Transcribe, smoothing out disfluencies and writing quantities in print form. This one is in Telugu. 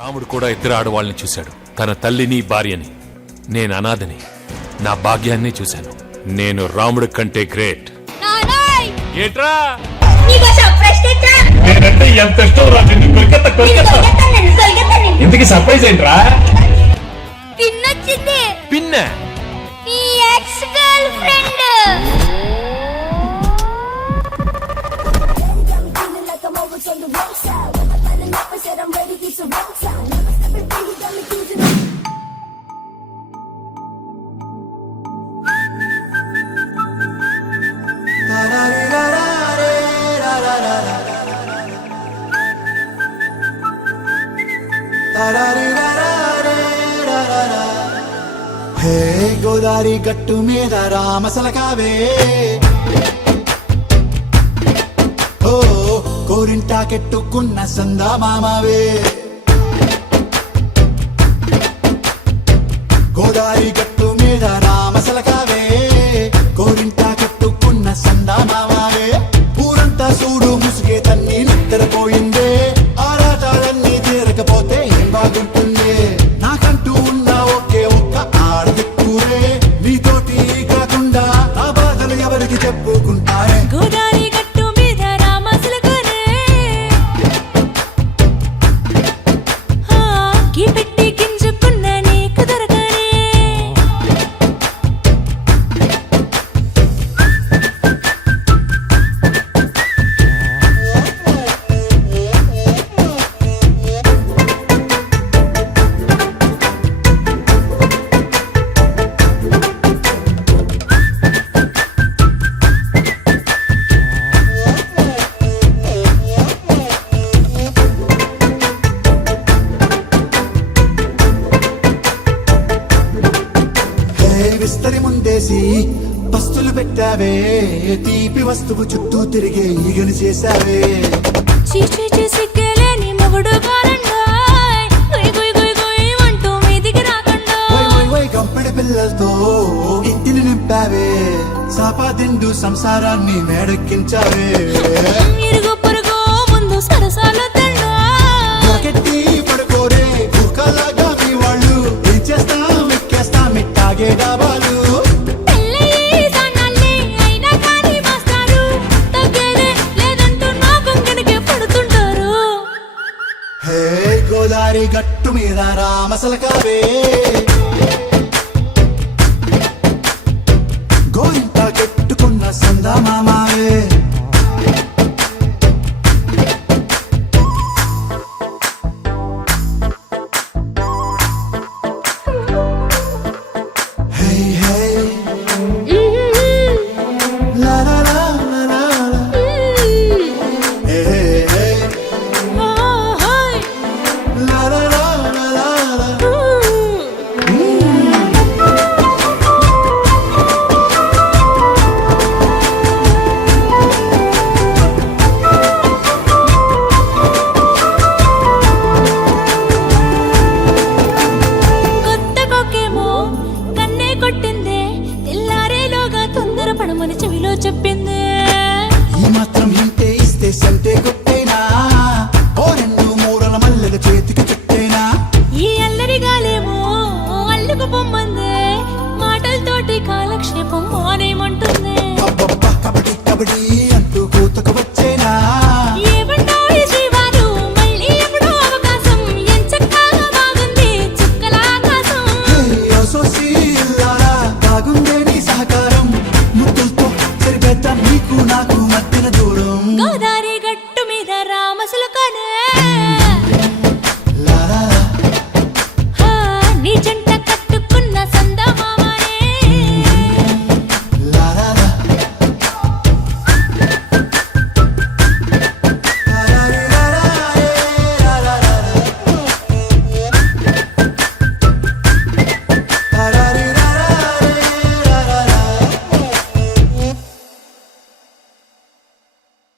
రాముడు కూడా ఇద్దరు ఆడవాళ్ళని చూశాడు, తన తల్లిని భార్యని. నేను అనాథని, నా భాగ్యాన్ని చూశాను. నేను రాముడి కంటే గ్రేట్. ఏట్రా నేనంటే ఎంత ఇష్టం రా, ఇంతకి సర్ప్రైజ్ ఏంట్రా? పిన్న హే గోదారి గట్టు మీద రామసలకావే, ఓ కోరింటాకెట్టుకున్న సందా మామావే. గోదారి గట్టు మీద రామసలకావే, కోరింటాకెట్టుకున్న సందా మామావే. ఊరంతా చూడు ముసుగే తన్ని నిద్రపోయిందే, ఆరాటాలన్నీ తీరకపోతే ఏం బాగుంటుంది. నాకంటూ ఉన్న ఒకే ఒక్క ఆడదిక్కురే, నీతోటి కాకుండా నా బాధలు ఎవరికి చెప్పుకుంటారే. గోదారి గట్టు మీద రామసలకానే, గీ పెట్టి గింజుకున్న నీకు దొరకనే. విస్తరి ముందేసి పస్తులు పెట్టావే, తీపి వస్తువు చుట్టూ తిరిగే ఈగలు చేశావే. చీచీ చేసి కేలేని మొగుడు కారండాయ్, గుయ్ గుయ్ గుయ్ గుయ్ అంటూ మీదికి రాకండా. వై కంపెడి పిల్లలతో ఇంటిని నింపావే, సాపాదిండు సంసారాన్ని మేడెక్కించావే. ఇరుగు పొరుగు ముందు సరసాల తండా, నాకెట్టి పడుకోరే కుక్కలాగా మీ వాళ్ళు, ఏం చేస్తాం ఎక్కేస్తాం ఇట్టాగే డాబాలు. పెళ్ళయి దానాల్ని అయినా కానీ మాస్తారు, తగ్గేదే లేదంటూ నా బొంగనికే పడుతుంటారు. హే గోదారి గట్టు మీద రామసలకావే,